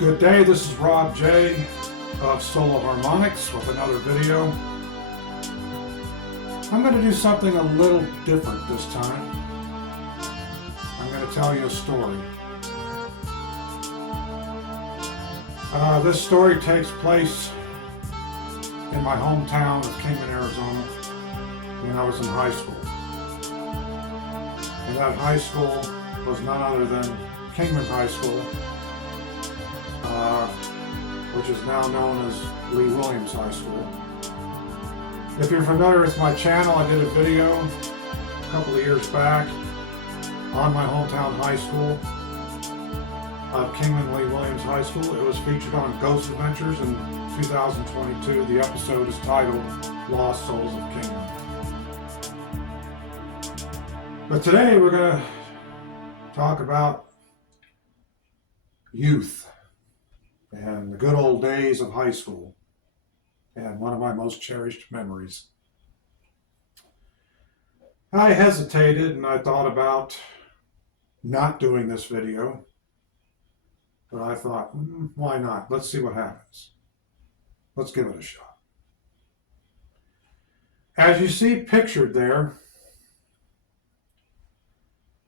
Good day, this is Rob J. of Solo Harmonics with another video. I'm going to do something a little different this time. I'm going to tell you a story. This story takes place in my hometown of Kingman, Arizona, when I was in high school. And that high school was none other than Kingman High School, which is now known as Lee Williams High School. If you're familiar with my channel, I did a video a couple of years back on my hometown high school of Kingman Lee Williams High School. It was featured on Ghost Adventures in 2022. The episode is titled Lost Souls of Kingman. But today we're going to talk about youth and the good old days of high school, and one of my most cherished memories. I hesitated and I thought about not doing this video, but I thought, why not? Let's see what happens. Let's give it a shot. As you see pictured there,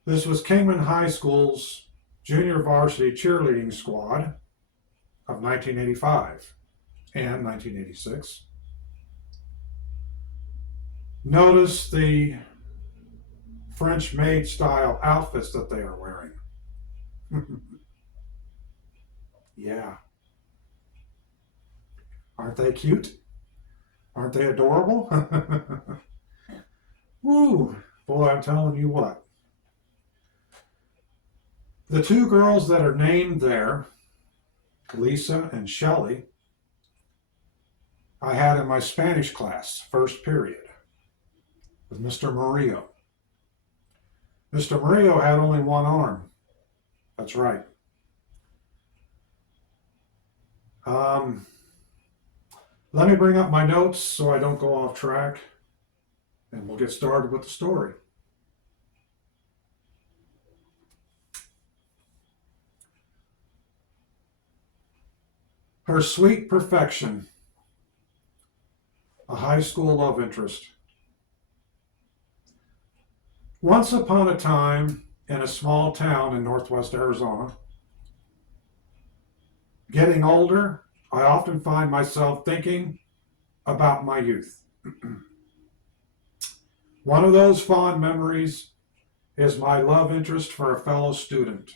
this was Kingman High School's junior varsity cheerleading squad of 1985 and 1986. Notice the French maid style outfits that they are wearing. Yeah. Aren't they cute? Aren't they adorable? Woo, boy, I'm telling you what. The two girls that are named there, Lisa and Shelley, I had in my Spanish class, first period, with Mr. Murillo. Mr. Murillo had only one arm. That's right. Let me bring up my notes so I don't go off track, and we'll get started with the story. Her sweet perfection, a high school love interest. Once upon a time in a small town in northwest Arizona, getting older, I often find myself thinking about my youth. One of those fond memories is my love interest for a fellow student.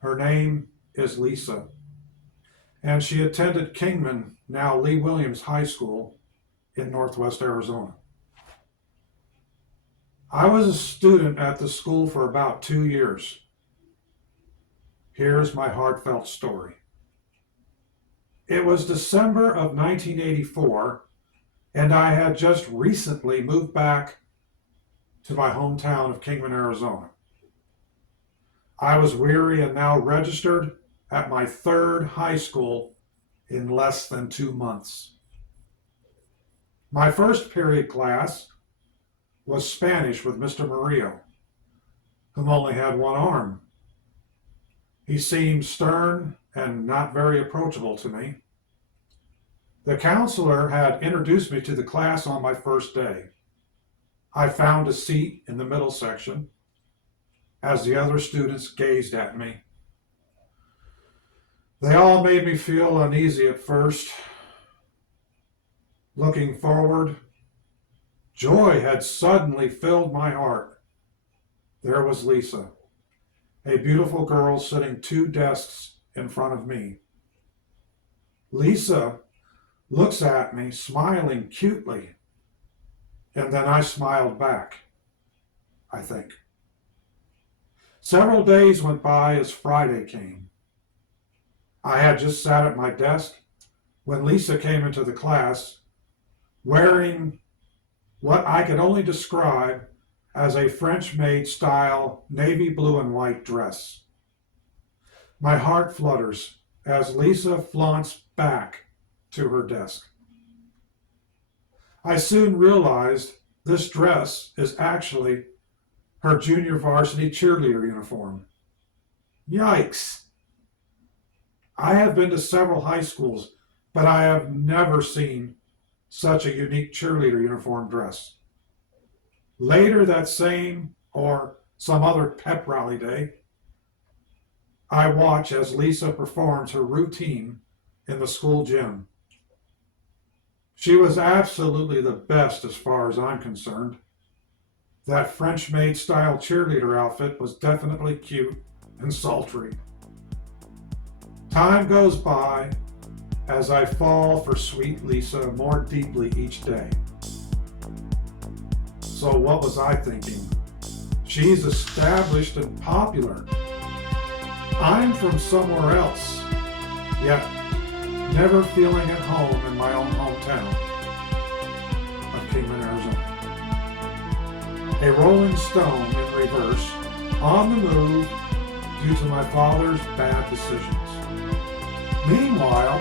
Her name is Lisa, and she attended Kingman, now Lee Williams High School in northwest Arizona. I was a student at the school for about 2 years. Here's my heartfelt story. It was December of 1984, and I had just recently moved back to my hometown of Kingman, Arizona. I was weary and now registered at my third high school in less than 2 months. My first period class was Spanish with Mr. Murillo, whom only had one arm. He seemed stern and not very approachable to me. The counselor had introduced me to the class on my first day. I found a seat in the middle section as the other students gazed at me. They all made me feel uneasy at first. Looking forward, joy had suddenly filled my heart. There was Lisa, a beautiful girl sitting 2 desks in front of me. Lisa looks at me, smiling cutely, and then I smiled back, I think. Several days went by as Friday came. I had just sat at my desk when Lisa came into the class wearing what I could only describe as a French maid style navy blue and white dress. My heart flutters as Lisa flaunts back to her desk. I soon realized this dress is actually her junior varsity cheerleader uniform. Yikes! I have been to several high schools, but I have never seen such a unique cheerleader uniform dress. Later that same or some other pep rally day, I watch as Lisa performs her routine in the school gym. She was absolutely the best as far as I'm concerned. That French maid style cheerleader outfit was definitely cute and sultry. Time goes by as I fall for sweet Lisa more deeply each day. So what was I thinking? She's established and popular. I'm from somewhere else, yet never feeling at home in my own hometown of Kingman, Arizona. A rolling stone in reverse, on the move due to my father's bad decisions. Meanwhile,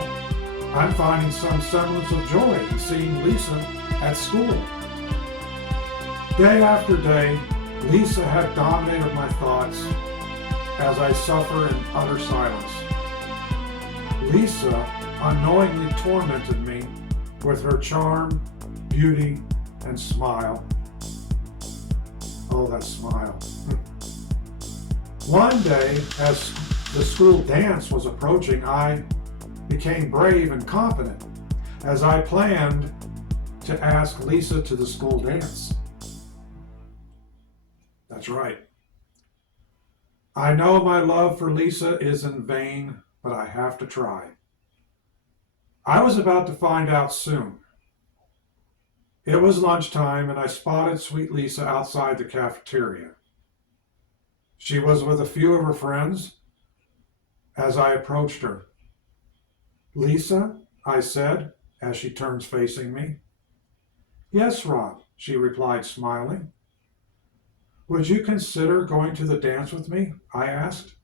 I'm finding some semblance of joy in seeing Lisa at school. Day after day, Lisa had dominated my thoughts as I suffer in utter silence. Lisa unknowingly tormented me with her charm, beauty, and smile. Oh, that smile. One day, as the school dance was approaching, I became brave and confident as I planned to ask Lisa to the school dance. That's right. I know my love for Lisa is in vain, but I have to try. I was about to find out soon. It was lunchtime, and I spotted sweet Lisa outside the cafeteria. She was with a few of her friends as I approached her. "Lisa," I said, as she turns facing me. "Yes, Rob," she replied, smiling. "Would you consider going to the dance with me?" I asked.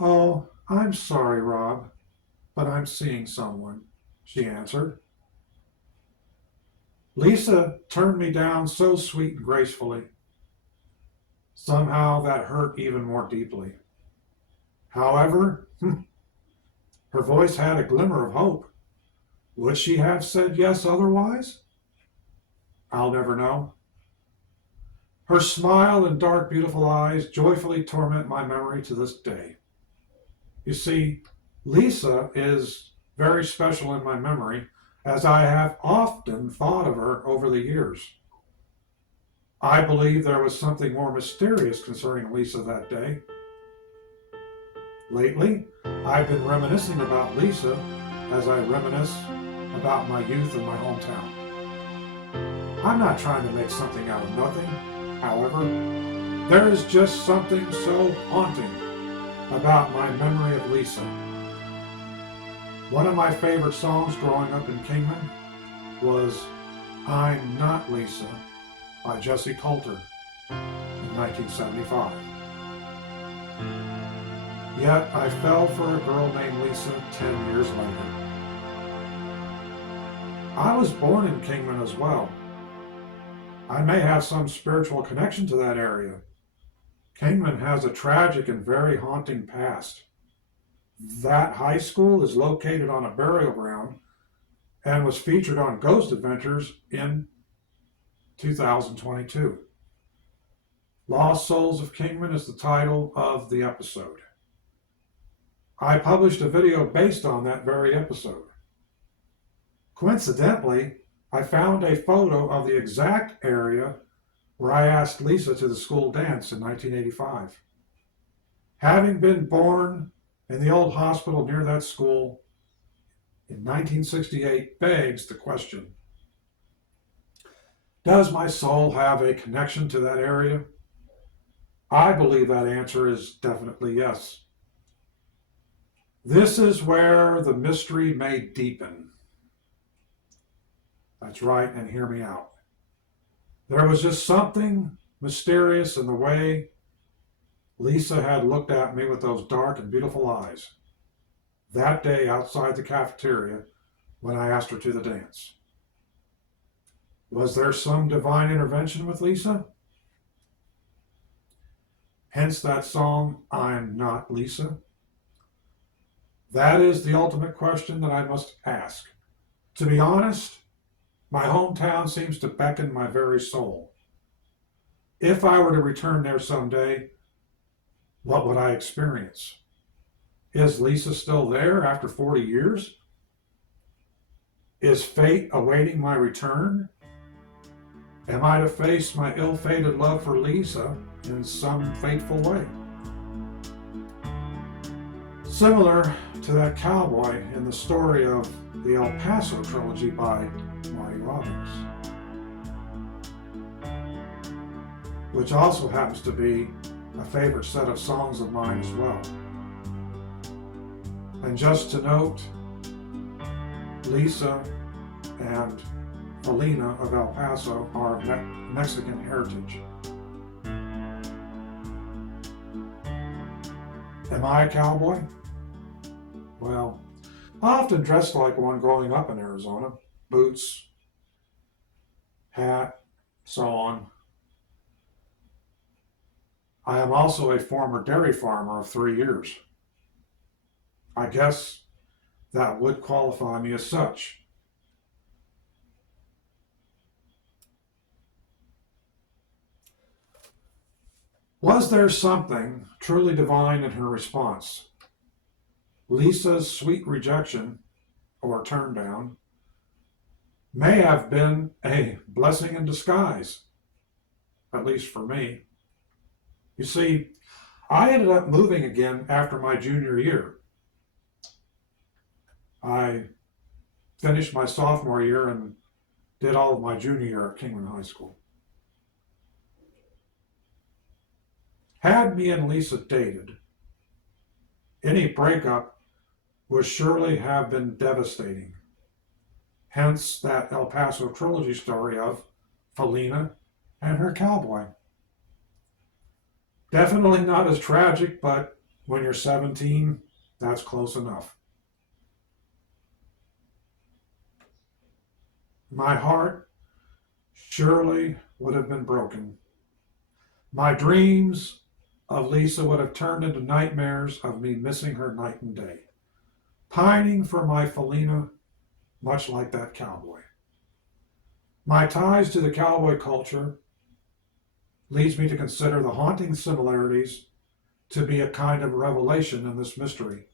"Oh, I'm sorry, Rob, but I'm seeing someone," she answered. Lisa turned me down so sweet and gracefully. Somehow that hurt even more deeply. However, her voice had a glimmer of hope. Would she have said yes otherwise? I'll never know. Her smile and dark, beautiful eyes joyfully torment my memory to this day. You see, Lisa is very special in my memory, as I have often thought of her over the years. I believe there was something more mysterious concerning Lisa that day. Lately, I've been reminiscing about Lisa as I reminisce about my youth in my hometown. I'm not trying to make something out of nothing. However, there is just something so haunting about my memory of Lisa. One of my favorite songs growing up in Kingman was "I'm Not Lisa" by Jessie Coulter in 1975. Yet I fell for a girl named Lisa 10 years later. I was born in Kingman as well. I may have some spiritual connection to that area. Kingman has a tragic and very haunting past. That high school is located on a burial ground and was featured on Ghost Adventures in 2022. Lost Souls of Kingman is the title of the episode. I published a video based on that very episode. Coincidentally, I found a photo of the exact area where I asked Lisa to the school dance in 1985. Having been born in the old hospital near that school in 1968 begs the question, does my soul have a connection to that area? I believe that answer is definitely yes. This is where the mystery may deepen. That's right, and hear me out. There was just something mysterious in the way Lisa had looked at me with those dark and beautiful eyes that day outside the cafeteria when I asked her to the dance. Was there some divine intervention with Lisa? Hence that song, "I'm Not Lisa." That is the ultimate question that I must ask. To be honest, my hometown seems to beckon my very soul. If I were to return there someday, what would I experience? Is Lisa still there after 40 years? Is fate awaiting my return? Am I to face my ill-fated love for Lisa in some fateful way? Similar to that cowboy in the story of the El Paso trilogy by Marty Robbins, which also happens to be a favorite set of songs of mine as well. And just to note, Lisa and Felina of El Paso are of Mexican heritage. Am I a cowboy? Well, I often dressed like one growing up in Arizona. Boots, hat, so on. I am also a former dairy farmer of 3 years. I guess that would qualify me as such. Was there something truly divine in her response? Lisa's sweet rejection, or turn down, may have been a blessing in disguise, at least for me. You see, I ended up moving again after my junior year. I finished my sophomore year and did all of my junior year at Kingman High School. Had me and Lisa dated, any breakup would surely have been devastating. Hence that El Paso trilogy story of Felina and her cowboy. Definitely not as tragic, but when you're 17, that's close enough. My heart surely would have been broken. My dreams of Lisa would have turned into nightmares of me missing her night and day, pining for my Felina, much like that cowboy. My ties to the cowboy culture leads me to consider the haunting similarities to be a kind of revelation in this mystery.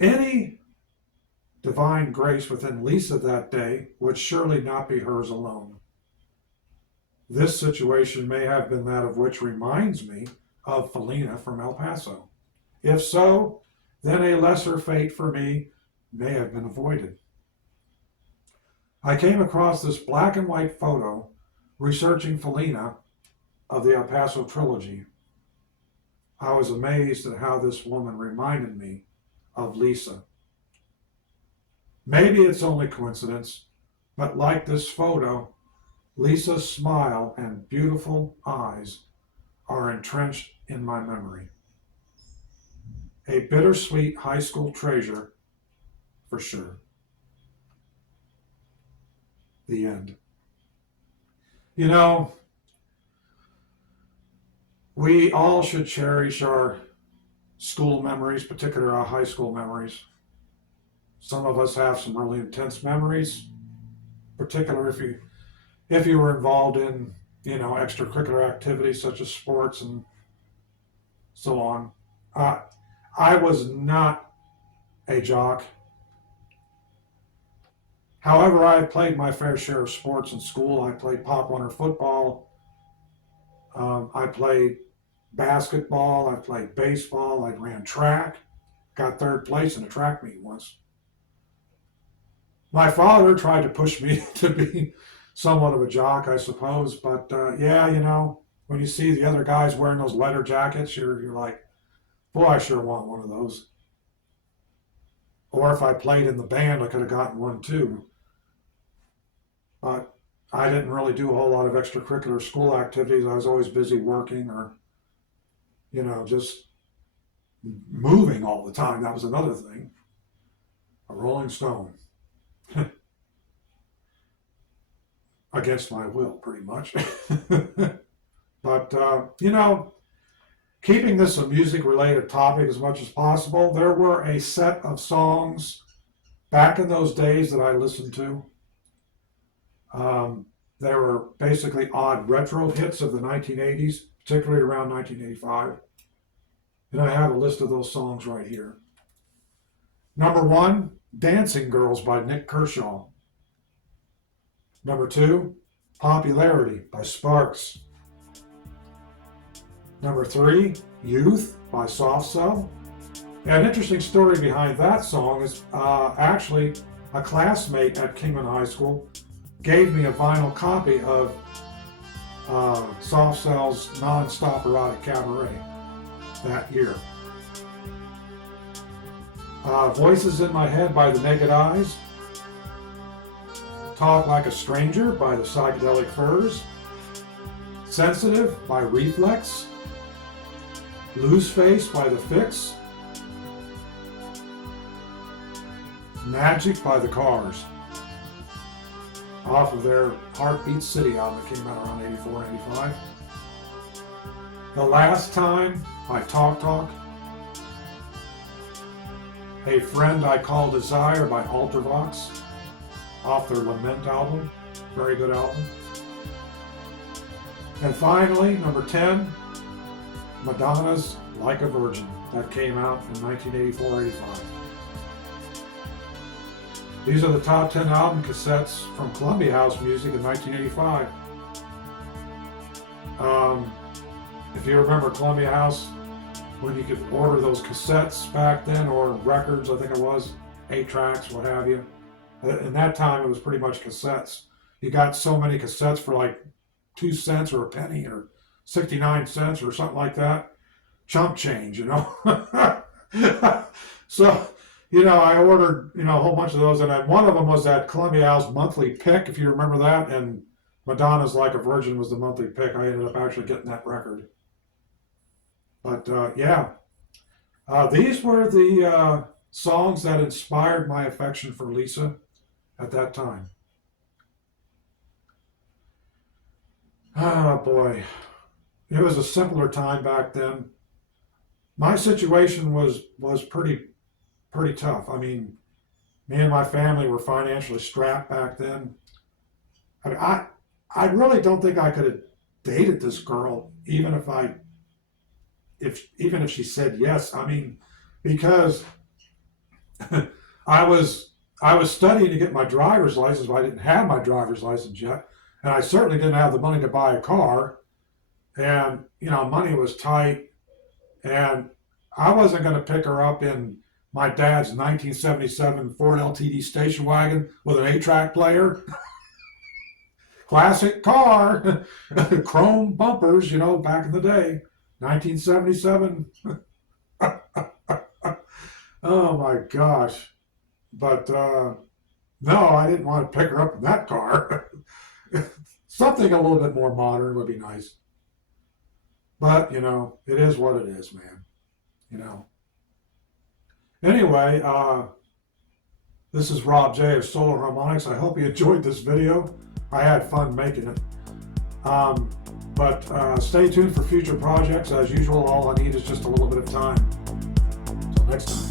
Any divine grace within Lisa that day would surely not be hers alone. This situation may have been that of which reminds me of Felina from El Paso. If so, then a lesser fate for me may have been avoided. I came across this black and white photo researching Felina of the El Paso trilogy. I was amazed at how this woman reminded me of Lisa. Maybe it's only coincidence, but like this photo, Lisa's smile and beautiful eyes are entrenched in my memory. A bittersweet high school treasure, for sure. The end. You know, we all should cherish our school memories, particularly our high school memories. Some of us have some really intense memories, particularly if you were involved in, extracurricular activities such as sports and so on. I was not a jock. However, I played my fair share of sports in school. I played pop runner football. I played basketball. I played baseball. I ran track. Got third place in a track meet once. My father tried to push me to be somewhat of a jock, I suppose. But when you see the other guys wearing those leather jackets, you're like, boy, I sure want one of those. Or if I played in the band, I could have gotten one too. But I didn't really do a whole lot of extracurricular school activities. I was always busy working or, just moving all the time. That was another thing. A rolling stone. Against my will, pretty much. But, keeping this a music-related topic as much as possible, there were a set of songs back in those days that I listened to. They were basically odd retro hits of the 1980s, particularly around 1985. And I have a list of those songs right here. Number 1, Dancing Girls by Nick Kershaw. Number 2, Popularity by Sparks. Number 3, Youth by Soft Cell. And an interesting story behind that song is actually a classmate at Kingman High School gave me a vinyl copy of Soft Cell's Non-Stop Erotic Cabaret that year. Voices in My Head by the Naked Eyes. Talk Like a Stranger by the Psychedelic Furs. Sensitive by Reflex. Loose Face by The Fix. Magic by The Cars, off of their Heartbeat City album that came out around 84, 85. The Last Time by Talk Talk. A Friend I Call Desire by Ultravox, off their Lament album. Very good album. And finally, number 10, Madonna's Like a Virgin, that came out in 1984-85. These are the top 10 album cassettes from Columbia House Music in 1985. If you remember Columbia House, when you could order those cassettes back then, or records, I think it was, 8 tracks, what have you. In that time, it was pretty much cassettes. You got so many cassettes for like 2 cents or a penny or 69 cents or something like that. Chump change, you know. So, you know, I ordered, you know, a whole bunch of those, and then one of them was that Columbia House monthly pick, if you remember that, and Madonna's Like a Virgin was the monthly pick. I ended up actually getting that record. But, yeah. These were the songs that inspired my affection for Lisa at that time. Oh, boy. It was a simpler time back then. My situation was pretty tough. I mean, me and my family were financially strapped back then. I really don't think I could have dated this girl, even if she said yes. I mean, because I was studying to get my driver's license, but I didn't have my driver's license yet, and I certainly didn't have the money to buy a car, and you know, money was tight, and I wasn't going to pick her up in my dad's 1977 Ford LTD station wagon with an 8-track player. Classic car. Chrome bumpers, you know, back in the day. 1977. Oh my gosh. But no, I didn't want to pick her up in that car. Something a little bit more modern would be nice. But, you know, it is what it is, man. You know. Anyway, this is Rob J of Solar Harmonics. I hope you enjoyed this video. I had fun making it. But stay tuned for future projects. As usual, all I need is just a little bit of time. Until next time.